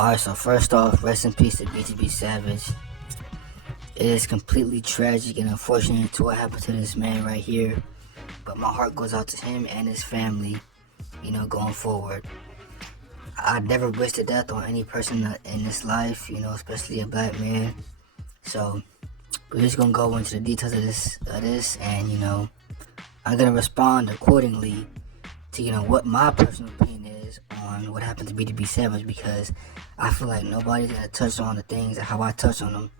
Alright, so first off, rest in peace to BTBsavage. It is completely tragic and unfortunate to what happened to this man right here. But my heart goes out to him and his family, going forward. I never wish the death on any person in this life, especially a black man. So we're just gonna go into the details of this, and I'm gonna respond accordingly to what my personal opinion is on what happened to BTBsavage, because I feel like nobody's gonna touch on the things and how I touch on them.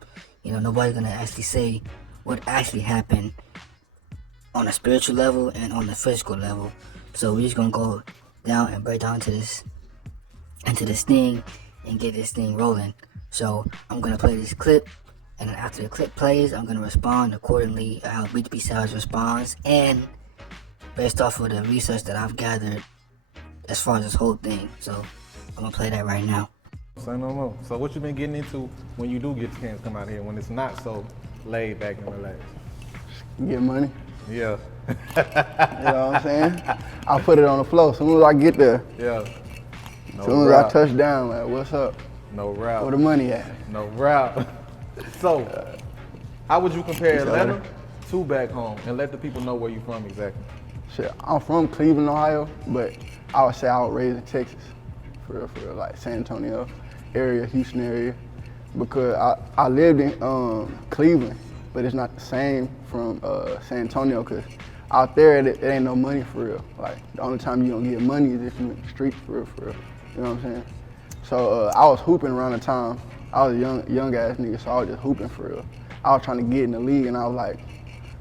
Nobody's gonna actually say what actually happened on a spiritual level and on the physical level. So we're just gonna go down and break down into this thing and get this thing rolling. So I'm gonna play this clip, and then after the clip plays, I'm gonna respond accordingly how BTBsavage responds, and based off of the research that I've gathered as far as this whole thing. So I'm gonna play that right now. Say no more. So what you been getting into when you do get the chance to come out here, when it's not so laid back and relaxed? Get money. Yeah. You know what I'm saying? I put it on the floor. As soon as I get there, Yeah. as soon as I touch down, like, what's up? No route. Where the money at? No route. So, how would you compare Atlanta to back home, and let the people know where you from exactly? Shit, I'm from Cleveland, Ohio, but I would say I was raised in Texas, for real, like San Antonio area, Houston area, because I lived in Cleveland, but it's not the same from San Antonio, because out there it ain't no money for real. Like, the only time you gonna get money is if you in the street for real. You know what I'm saying? So I was hooping around the time. I was a young ass nigga, so I was just hooping for real. I was trying to get in the league, and I was like,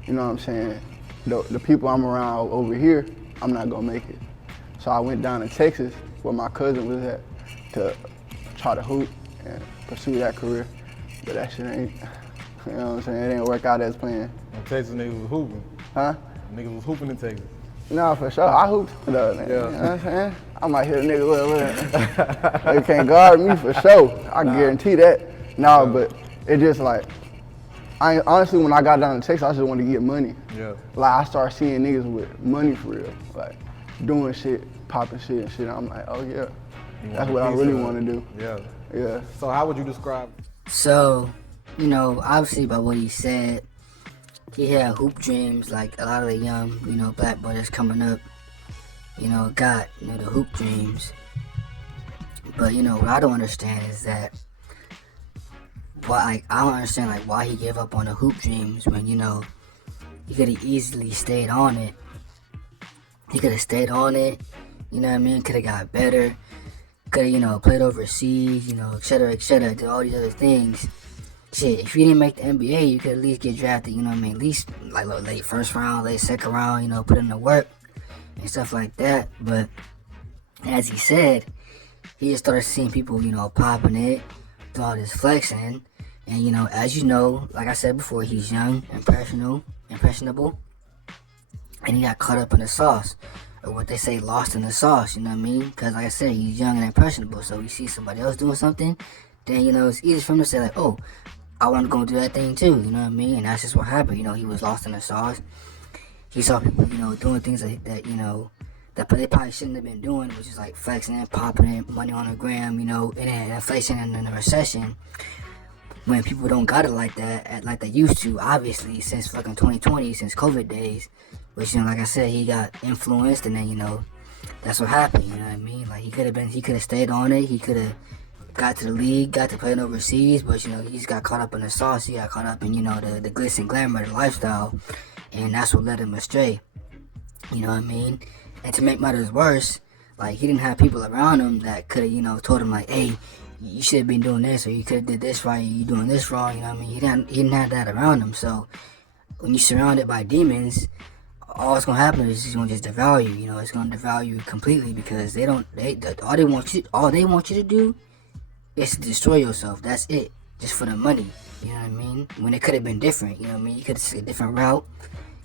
you know what I'm saying? The people I'm around over here, I'm not gonna make it. So I went down to Texas, where my cousin was at, to try to hoop and pursue that career. But that shit ain't, you know what I'm saying? It didn't work out as planned. And Texas niggas was hooping. Huh? Niggas was hooping in Texas. No, for sure. I hooped though, man. Yeah. You know what I'm saying? I might hit a nigga with they can't guard me for sure. I guarantee that. No, but it just like, honestly, when I got down to Texas, I just wanted to get money. Yeah. Like, I started seeing niggas with money for real, like doing shit, popping shit and shit. I'm like, oh yeah, that's what I really want to do. Yeah. Yeah. So how would you describe? So, obviously by what he said, he had hoop dreams like a lot of the young, black brothers coming up, got, the hoop dreams. But, what I don't understand is that, I don't understand, why he gave up on the hoop dreams when, he could have easily stayed on it. He could have stayed on it, you know what I mean? Could have got better. Could have, played overseas, et cetera, did all these other things. Shit, if you didn't make the NBA, you could at least get drafted, at least like late first round, late second round, put in the work and stuff like that. But as he said, he just started seeing people, popping it, doing all this flexing. And, as you know, like I said before, he's young, impressionable, and he got caught up in the sauce, or what they say, lost in the sauce, you know what I mean? Because like I said, he's young and impressionable, so he sees somebody else doing something, then, it's easy for him to say, like, oh, I want to go do that thing too, you know what I mean? And that's just what happened, he was lost in the sauce. He saw people, doing things like that, that they probably shouldn't have been doing, which is like flexing and popping it, money on the gram, and inflation and in the recession. When people don't got it like that, like they used to, obviously, since fucking 2020, since COVID days, which, like I said, he got influenced, and then, that's what happened, you know what I mean? Like, he could have stayed on it, he could have got to the league, got to play overseas, but, he just got caught up in the sauce, he got caught up in, the glitz and glamour, the lifestyle, and that's what led him astray, you know what I mean? And to make matters worse, like, he didn't have people around him that could have, told him, like, hey, you should have been doing this, or you could have did this right, you doing this wrong, you know what I mean? He didn't have that around him. So when you're surrounded by demons, all it's gonna happen is it's gonna just devour you. It's gonna devour you completely, because all they want you to do is to destroy yourself. That's it, just for the money. You know what I mean? When it could have been different. You know what I mean? You could have taken a different route.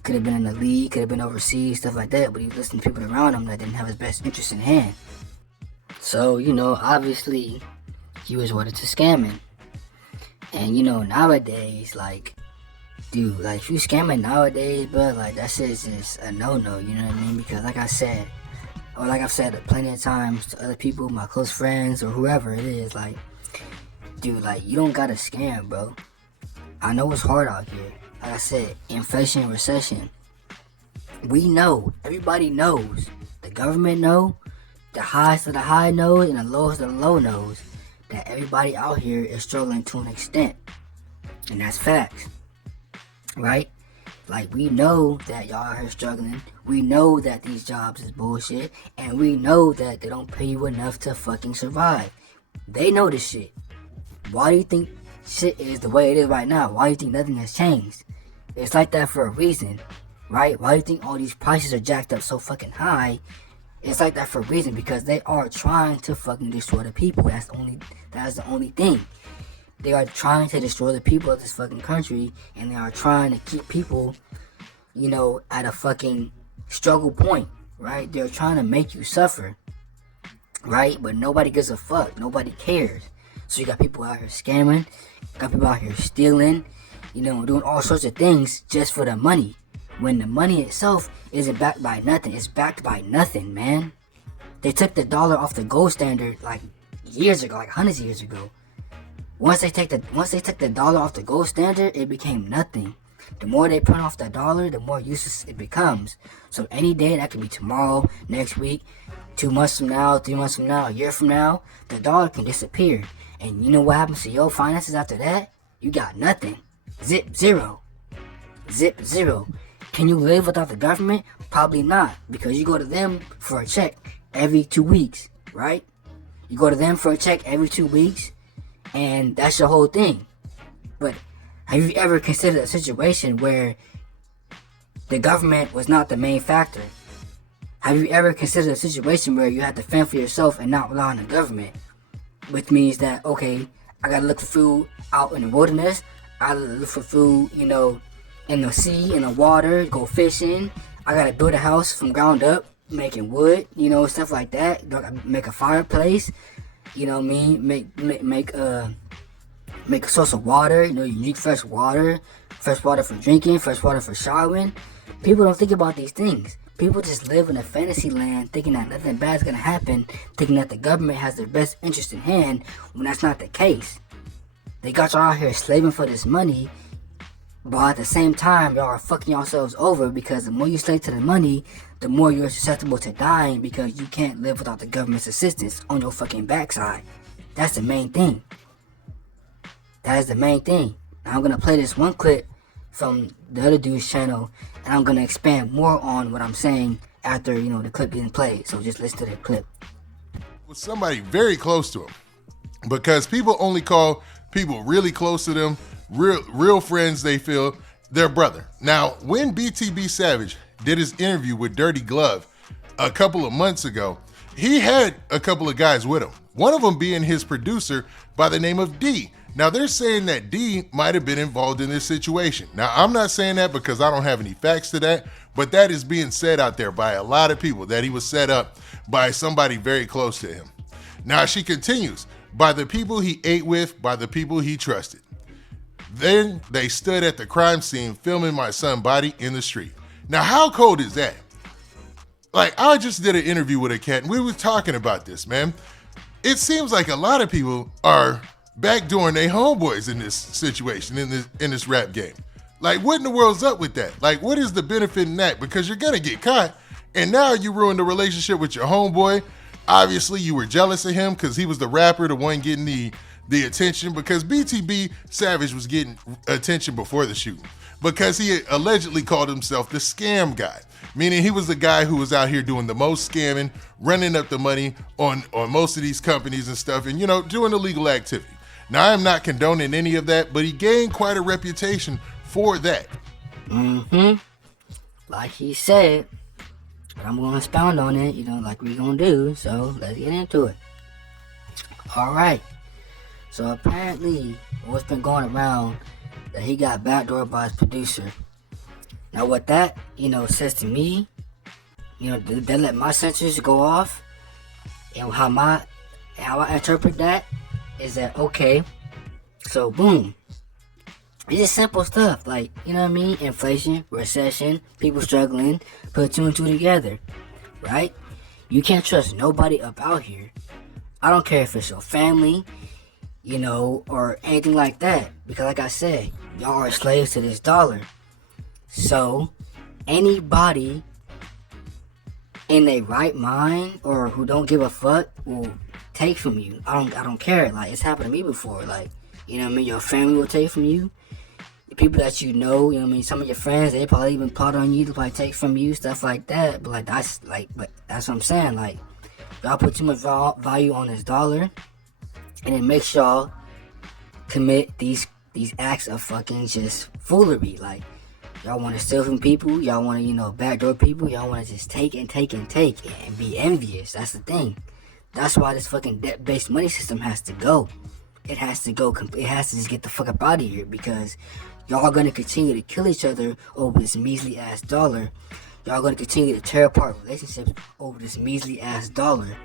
Could have been in the league. Could have been overseas, stuff like that. But he listened to people around him that didn't have his best interest in hand. So obviously, he was wanted to scamming. And nowadays, like, dude, like, if you scamming nowadays, bro, like, that shit's just a no-no, you know what I mean? Because like I said, or like I've said plenty of times to other people, my close friends or whoever it is, like, dude, like, you don't gotta scam, bro. I know it's hard out here. Like I said, inflation, recession. We know, everybody knows. The government know, the highest of the high knows, and the lowest of the low knows that everybody out here is struggling to an extent. And that's facts. Right? Like, we know that y'all are struggling. We know that these jobs is bullshit. And we know that they don't pay you enough to fucking survive. They know this shit. Why do you think shit is the way it is right now? Why do you think nothing has changed? It's like that for a reason. Right? Why do you think all these prices are jacked up so fucking high? It's like that for a reason. Because they are trying to fucking destroy the people. That's the only thing. They are trying to destroy the people of this fucking country, and they are trying to keep people, you know, at a fucking struggle point, right? They're trying to make you suffer, right? But nobody gives a fuck. Nobody cares. So you got people out here scamming, got people out here stealing, you know, doing all sorts of things just for the money. When the money itself isn't backed by nothing. It's backed by nothing, man. They took the dollar off the gold standard like years ago, like hundreds of years ago. Once they took the dollar off the gold standard, it became nothing. The more they print off the dollar, the more useless it becomes. So any day, that could be tomorrow, next week, 2 months from now, 3 months from now, a year from now, the dollar can disappear. And you know what happens to your finances after that? You got nothing. Zip zero. Zip zero. Can you live without the government? Probably not, because you go to them for a check every 2 weeks, right? You go to them for a check every 2 weeks, and that's your whole thing. But have you ever considered a situation where the government was not the main factor? Have you ever considered a situation where you had to fend for yourself and not rely on the government? Which means that, okay, I gotta look for food out in the wilderness. I gotta look for food, you know, in the sea, in the water, go fishing. I gotta build a house from ground up, making wood, you know, stuff like that. Make a fireplace. You know what I mean? Make a source of water. You know, you need fresh water for drinking, fresh water for showering. People don't think about these things. People just live in a fantasy land, thinking that nothing bad is gonna happen, thinking that the government has their best interest in hand, when that's not the case. They got y'all out here slaving for this money, but at the same time, y'all are fucking yourselves over, because the more you slave to the money, the more you're susceptible to dying, because you can't live without the government's assistance on your fucking backside. That's the main thing. That is the main thing. Now I'm gonna play this one clip from the other dude's channel, and I'm gonna expand more on what I'm saying after, you know, the clip getting played. So just listen to the clip. With somebody very close to him, because people only call people really close to them real friends, they feel, their brother. Now, when BTBsavage did his interview with Dirty Glove a couple of months ago, he had a couple of guys with him. One of them being his producer by the name of D. Now, they're saying that D might have been involved in this situation. Now, I'm not saying that because I don't have any facts to that, but that is being said out there by a lot of people, that he was set up by somebody very close to him. Now, she continues, by the people he ate with, by the people he trusted. Then they stood at the crime scene filming my son's body in the street. Now, how cold is that? Like, I just did an interview with a cat, and we were talking about this, man. It seems like a lot of people are backdooring their homeboys in this situation, in this rap game. Like, what in the world's up with that? Like, what is the benefit in that? Because you're gonna get caught, and now you ruined the relationship with your homeboy. Obviously, you were jealous of him because he was the rapper, the one getting the attention, because BTBsavage was getting attention before the shooting, because he allegedly called himself the scam guy, meaning he was the guy who was out here doing the most scamming, running up the money on most of these companies and stuff, and, you know, doing illegal activity. Now, I am not condoning any of that, but he gained quite a reputation for that. Like he said, but I'm going to expound on it, you know, like we're going to do, so let's get into it. Alright, so apparently what's been going around, that he got backdoored by his producer. Now what that, you know, says to me, you know, they let my sensors go off, and how I interpret that is that, okay, so boom, it's just simple stuff, like, you know what I mean, inflation, recession, people struggling, put two and two together, right? You can't trust nobody up out here. I don't care if it's your family, you know, or anything like that. Because like I said, y'all are slaves to this dollar. So, anybody in their right mind or who don't give a fuck will take from you. I don't care. Like, it's happened to me before. Like, you know what I mean? Your family will take from you. The people that you know what I mean? Some of your friends, they probably even plot on you to probably take from you, stuff like that. But that's what I'm saying. Like, y'all put too much value on this dollar, and it makes y'all commit these acts of fucking just foolery. Like, y'all want to steal from people, y'all want to, you know, backdoor people, y'all want to just take and be envious. That's the thing. That's why this fucking debt-based money system has to go. It has to go. It has to just get the fuck up out of here, because y'all are going to continue to kill each other over this measly ass dollar. Y'all going to continue to tear apart relationships over this measly ass dollar,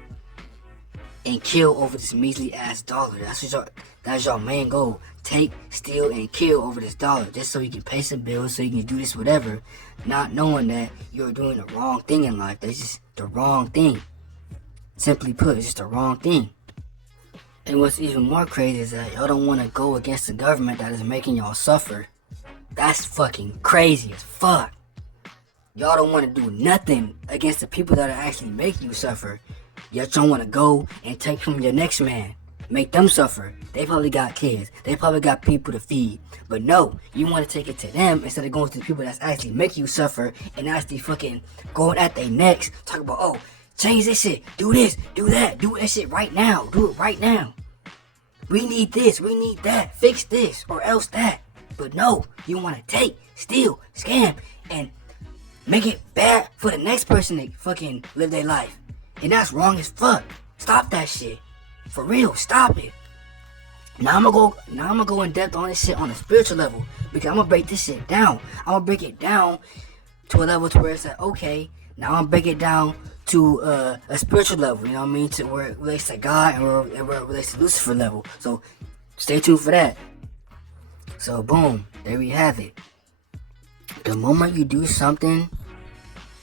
and kill over this measly ass dollar. That's your main goal. Take, steal, and kill over this dollar, just so you can pay some bills, so you can do this whatever, not knowing that you're doing the wrong thing in life. That's just the wrong thing. Simply put, it's just the wrong thing. And what's even more crazy is that y'all don't want to go against the government that is making y'all suffer. That's fucking crazy as fuck. Y'all don't want to do nothing against the people that are actually making you suffer. Yet y'all want to go and take from your next man. Make them suffer. They probably got kids. They probably got people to feed. But no, you want to take it to them instead of going to the people that's actually making you suffer and actually fucking going at their necks. Talk about, oh, change this shit. Do this. Do that. Do that shit right now. Do it right now. We need this. We need that. Fix this or else that. But no, you want to take, steal, scam, and make it bad for the next person to fucking live their life. And that's wrong as fuck. Stop that shit. For real, stop it. Now I'm gonna go in depth on this shit on a spiritual level, because I'm gonna break this shit down. I'm gonna break it down to a level to where it's like, okay, now I'm gonna break it down to a spiritual level, you know what I mean? To where it relates to God and where it relates to Lucifer level. So stay tuned for that. So boom, there we have it. The moment you do something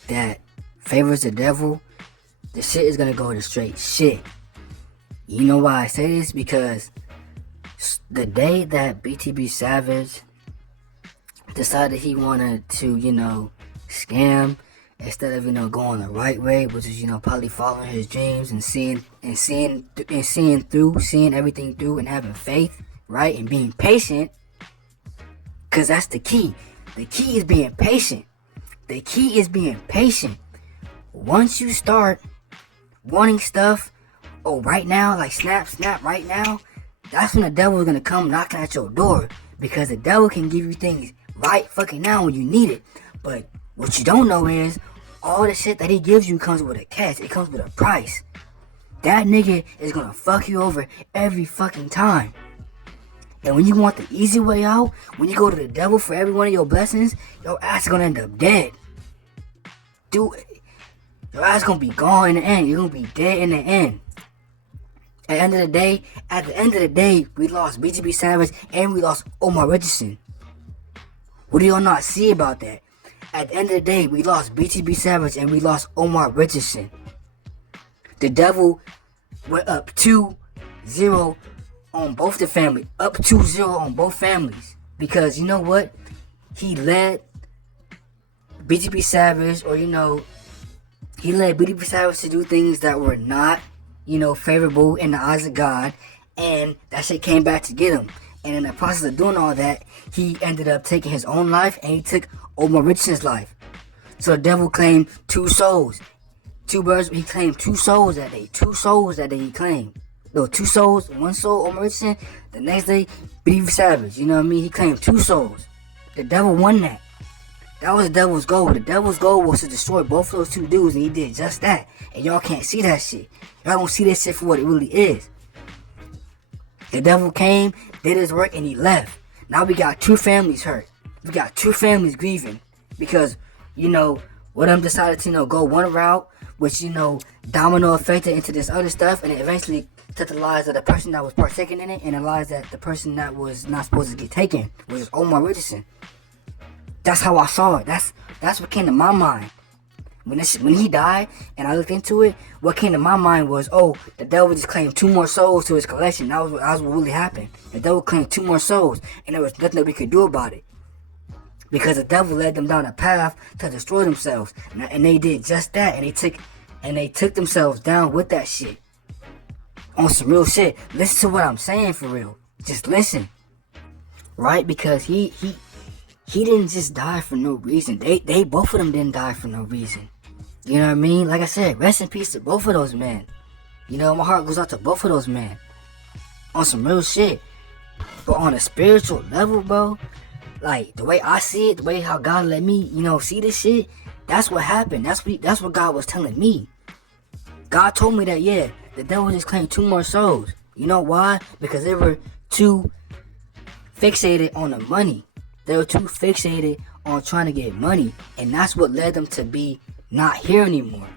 that favors the devil, the shit is gonna go to straight shit. You know why I say this? Because the day that BTBsavage decided he wanted to, you know, scam instead of, you know, going the right way, which is, you know, probably following his dreams and seeing everything through and having faith, right? And being patient, because that's the key. The key is being patient. The key is being patient. Once you start wanting stuff, oh, right now, like snap, right now, that's when the devil is going to come knocking at your door. Because the devil can give you things right fucking now when you need it. But what you don't know is, all the shit that he gives you comes with a catch. It comes with a price. That nigga is going to fuck you over every fucking time. And when you want the easy way out, when you go to the devil for every one of your blessings, your ass is going to end up dead. Dude, your ass is going to be gone in the end. You're going to be dead in the end. At the end of the day, we lost BTBsavage and we lost Omar Richardson. What do y'all not see about that? At the end of the day, we lost BTBsavage and we lost Omar Richardson. The devil went up 2-0 on both the family. Up 2-0 on both families. Because you know what? He led BTBsavage, or you know, he led BTBsavage to do things that were not, you know, favorable in the eyes of God, and that shit came back to get him. And in the process of doing all that, he ended up taking his own life, and he took Omar Richardson's life. So the devil claimed 2 souls. 2 birds, he claimed 2 souls that day. 2 souls that day he claimed. No, 2 souls, 1 soul, Omar Richardson. The next day, BTBsavage. You know what I mean? He claimed 2 souls. The devil won that. That was the devil's goal. The devil's goal was to destroy both of those 2 dudes, and he did just that. And y'all can't see that shit. Y'all don't see that shit for what it really is. The devil came, did his work, and he left. Now we got 2 families hurt. We got 2 families grieving. Because, you know, one of them decided to, you know, go one route, which, you know, domino affected into this other stuff, and it eventually took the lives of the person that was partaking in it, and the lives that the person that was not supposed to get taken, which is Omar Richardson. That's how I saw it. That's what came to my mind. when he died and I looked into it, what came to my mind was, oh, the devil just claimed 2 more souls to his collection. That was what really happened. The devil claimed 2 more souls, and there was nothing that we could do about it. Because the devil led them down a path to destroy themselves. And they did just that, and they took themselves down with that shit. On some real shit. Listen to what I'm saying for real. Just listen. Right? Because he didn't just die for no reason. They both of them didn't die for no reason. You know what I mean? Like I said, rest in peace to both of those men. You know, my heart goes out to both of those men. On some real shit. But on a spiritual level, bro, like the way I see it, the way how God let me, you know, see this shit, that's what happened. That's what God was telling me. God told me that, yeah, the devil just claimed 2 more souls. You know why? Because they were too fixated on the money. They were too fixated on trying to get money, and that's what led them to be not here anymore.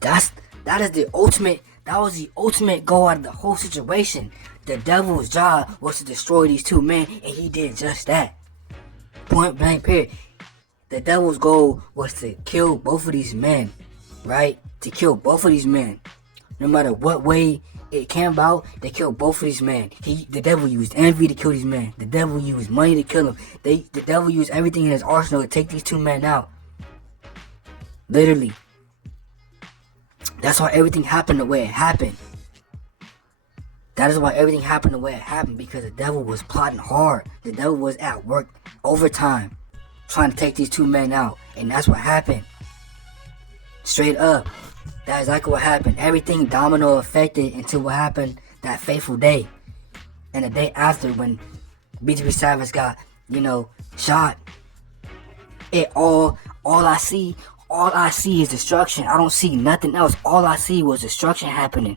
That was the ultimate goal out of the whole situation. The devil's job was to destroy these 2 men, and he did just that. Point blank period. The devil's goal was to kill both of these men, right? To kill both of these men. No matter what way it came about, they killed both of these men. The devil used envy to kill these men. The devil used money to kill them. The devil used everything in his arsenal to take these 2 men out. Literally. That's why everything happened the way it happened. That is why everything happened the way it happened, because the devil was plotting hard. The devil was at work overtime trying to take these 2 men out. And that's what happened. Straight up. That's exactly what happened. Everything domino affected until what happened that fateful day. And the day after, when BTBsavage got, you know, shot. All I see is destruction. I don't see nothing else. All I see was destruction happening.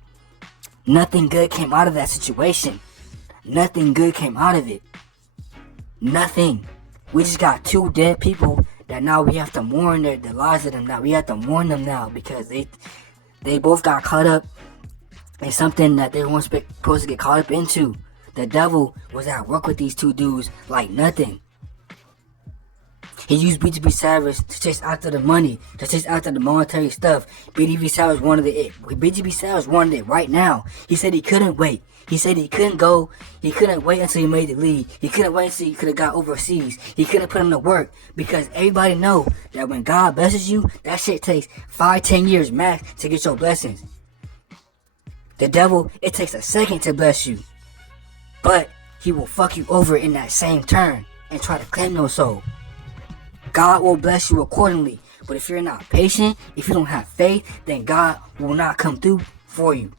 Nothing good came out of that situation. Nothing good came out of it. Nothing. We just got 2 dead people that now we have to mourn the lives of them now. We have to mourn them now because they both got caught up in something that they weren't supposed to get caught up into. The devil was at work with these 2 dudes like nothing. He used BTBsavage to chase after the money, to chase after the monetary stuff. BTBsavage wanted it. BTBsavage wanted it right now. He said he couldn't wait. He said he couldn't go. He couldn't wait until he made the league. He couldn't wait until he could have got overseas. He couldn't put him to work because everybody know that when God blesses you, that shit takes 5-10 years max to get your blessings. The devil, it takes a second to bless you, but he will fuck you over in that same turn and try to claim your soul. God will bless you accordingly. But if you're not patient, if you don't have faith, then God will not come through for you.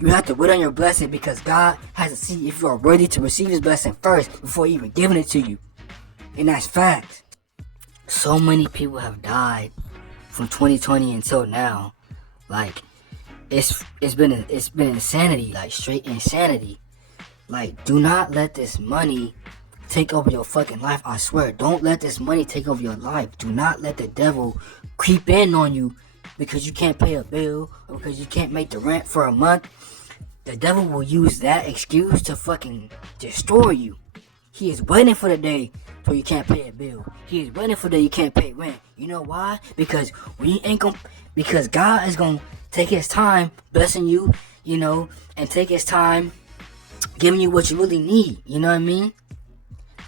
You have to wait on your blessing because God has to see if you are ready to receive His blessing first before even giving it to you. And that's facts. So many people have died from 2020 until now. Like, it's been insanity, like straight insanity. Like, do not let this money take over your fucking life. I swear, don't let this money take over your life. Do not let the devil creep in on you because you can't pay a bill or because you can't make the rent for a month. The devil will use that excuse to fucking destroy you. He is waiting for the day where you can't pay a bill. He is waiting for the day you can't pay rent. You know why? Because because God is gonna take His time blessing you, you know, and take His time giving you what you really need. You know what I mean?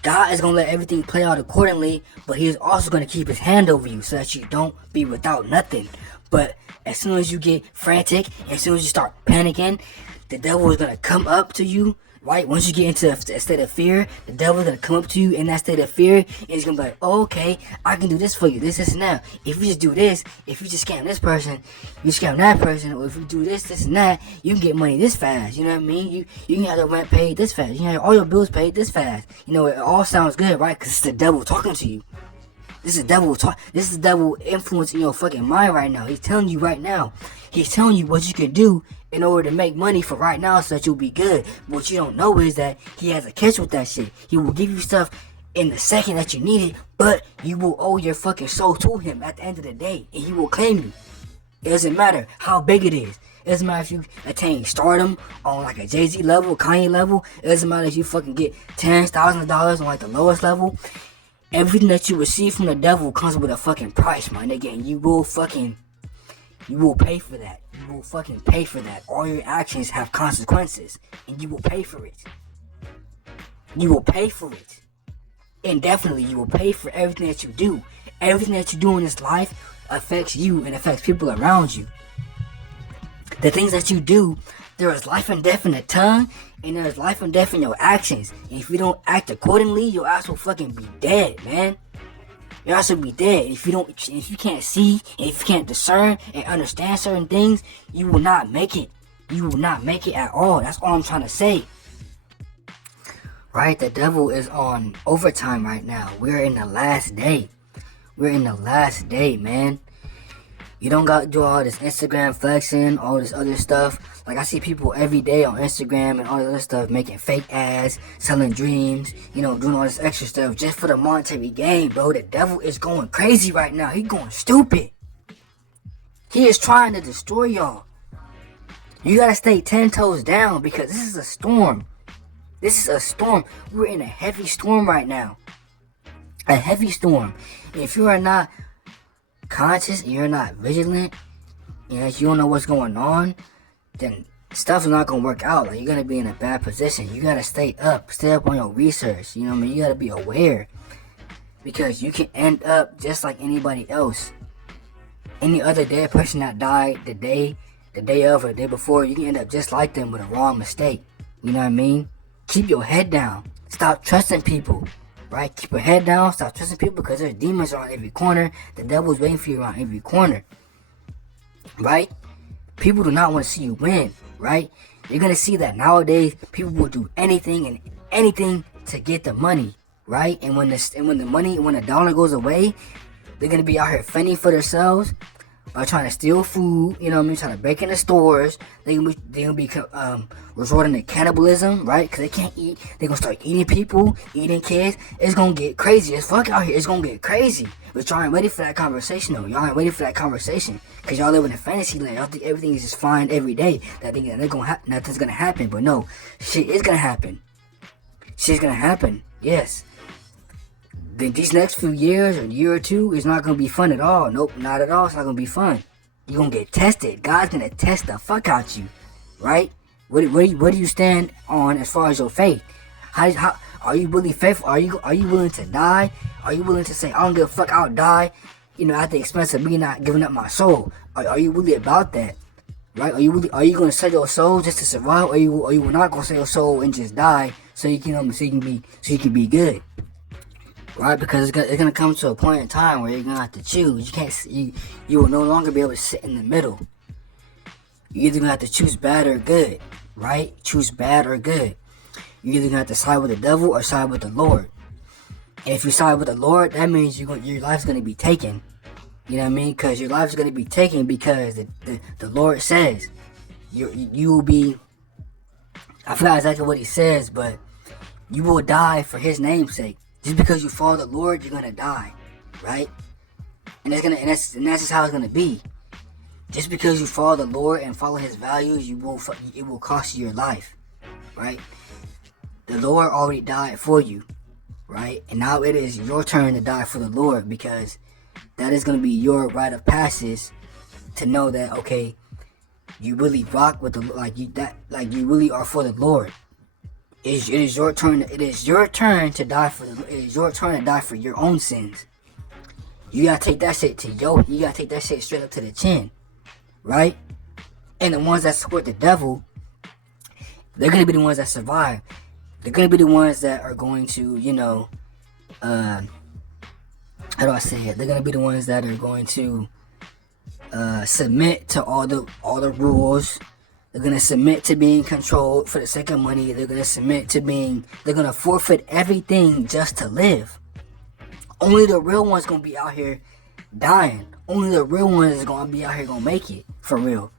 God is going to let everything play out accordingly, but He is also going to keep His hand over you so that you don't be without nothing. But as soon as you get frantic, as soon as you start panicking, the devil is going to come up to you, right? Once you get into a state of fear, the devil is going to come up to you in that state of fear, and he's going to be like, oh, okay, I can do this for you, this, and that. If you just do this, if you just scam this person, you scam that person, or if you do this, this, and that, you can get money this fast, you know what I mean? You can have the rent paid this fast, you can have all your bills paid this fast. You know, it all sounds good, right? Because it's the devil talking to you. This is the devil influencing your fucking mind right now. He's telling you right now. He's telling you what you can do in order to make money for right now so that you'll be good. What you don't know is that He has a catch with that shit. He will give you stuff in the second that you need it, but you will owe your fucking soul to Him at the end of the day, and He will claim you. It doesn't matter how big it is. It doesn't matter if you attain stardom on like a Jay-Z level, Kanye level. It doesn't matter if you fucking get tens, thousands of dollars on like the lowest level. Everything that you receive from the devil comes with a fucking price, my nigga, and you will pay for that. You will fucking pay for that. All your actions have consequences, and you will pay for it. You will pay for it. Indefinitely, you will pay for everything that you do. Everything that you do in this life affects you and affects people around you. The things that you do, there is life and death in the tongue, and there is life and death in your actions. And if you don't act accordingly, your ass will fucking be dead, man. Your ass will be dead. If you can't see, and if you can't discern and understand certain things, you will not make it. You will not make it at all. That's all I'm trying to say. Right? The devil is on overtime right now. We're in the last day. We're in the last day, man. You don't got to do all this Instagram flexing, all this other stuff. Like, I see people every day on Instagram and all this other stuff making fake ads, selling dreams, doing all this extra stuff just for the monetary gain, bro. The devil is going crazy right now. He going stupid. He is trying to destroy y'all. You got to stay 10 toes down because this is a storm. This is a storm. We're in a heavy storm right now. A heavy storm. And if you are not conscious and you're not vigilant, if you don't know what's going on, then stuff's not gonna work out. Like, you're gonna be in a bad position. You gotta stay up on your research. You gotta be aware, because you can end up just like anybody else. Any other dead person that died the day of or the day before, you can end up just like them with a wrong mistake. You know what I mean? Keep your head down. Stop trusting people. Right? Keep your head down. Stop trusting people, because there's demons around every corner. The devil's waiting for you around every corner. Right? People do not want to see you win. Right? You're going to see that nowadays people will do anything and anything to get the money. Right? And when the dollar goes away, they're going to be out here fending for themselves by trying to steal food, trying to break into stores. They're going to be resorting to cannibalism, right? Because they can't eat. They're going to start eating people, eating kids. It's going to get crazy as fuck out here. It's going to get crazy. But y'all ain't ready for that conversation, though. Y'all ain't ready for that conversation. Because y'all live in a fantasy land. Y'all think everything is just fine every day. That think that nothing's going to happen. But no, shit is going to happen. Shit's going to happen. Yes. These next few years, or a year or two, is not going to be fun at all. Nope, not at all. It's not going to be fun. You're going to get tested. God's going to test the fuck out you. Right? Where do you stand on as far as your faith? How are you really faithful? Are you willing to die? Are you willing to say, I don't give a fuck, I'll die, at the expense of me not giving up my soul? Are you really about that? Right? Are you going to sell your soul just to survive? Or you not going to sell your soul and just die so you can be good? Right? Because it's gonna come to a point in time where you're gonna have to choose. You will no longer be able to sit in the middle. You're either gonna have to choose bad or good. Right? Choose bad or good. You're either gonna have to side with the devil or side with the Lord. And if you side with the Lord, that means your life's gonna be taken. You know what I mean? Because your life's gonna be taken because the Lord says you will be. I forgot exactly what He says, but you will die for His name's sake. Just because you follow the Lord, you're gonna die, right? And that's just how it's gonna be. Just because you follow the Lord and follow His values, it will cost you your life, right? The Lord already died for you, right? And now it is your turn to die for the Lord, because that is gonna be your rite of passage to know that, okay, you really rock with you really are for the Lord. It is your turn to die for your own sins. You gotta take that shit you gotta take that shit straight up to the chin. Right? And the ones that support the devil, they're gonna be the ones that survive. They're gonna be the ones that are going to, how do I say it? They're gonna be the ones that are going to submit to all the rules. They're going to submit to being controlled for the sake of money. They're going to forfeit everything just to live. Only the real ones going to be out here dying. Only the real ones is going to be out here going to make it. For real.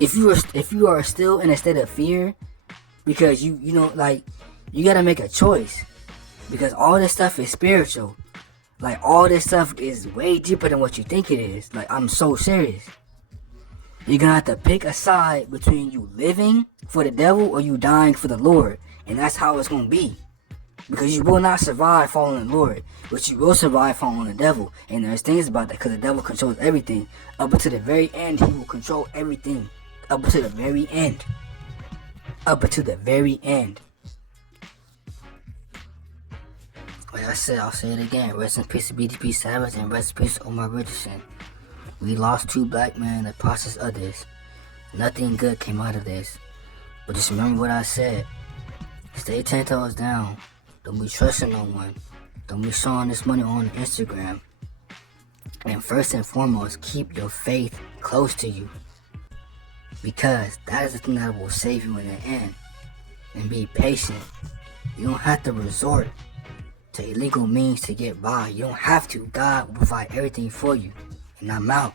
If you are still in a state of fear, because you got to make a choice. Because all this stuff is spiritual. Like, all this stuff is way deeper than what you think it is. Like, I'm so serious. You're going to have to pick a side between you living for the devil or you dying for the Lord. And that's how it's going to be. Because you will not survive following the Lord, but you will survive following the devil. And there's things about that, because the devil controls everything. Up until the very end, he will control everything. Up until the very end. Up until the very end. Like I said, I'll say it again. Rest in peace to BTBsavage and rest in peace to Omar Richardson. We lost 2 black men in the process of this. Nothing good came out of this. But just remember what I said. Stay 10 toes down. Don't be trusting no one. Don't be showing this money on Instagram. And first and foremost, keep your faith close to you. Because that is the thing that will save you in the end. And be patient. You don't have to resort to illegal means to get by. You don't have to. God will provide everything for you. And I'm out.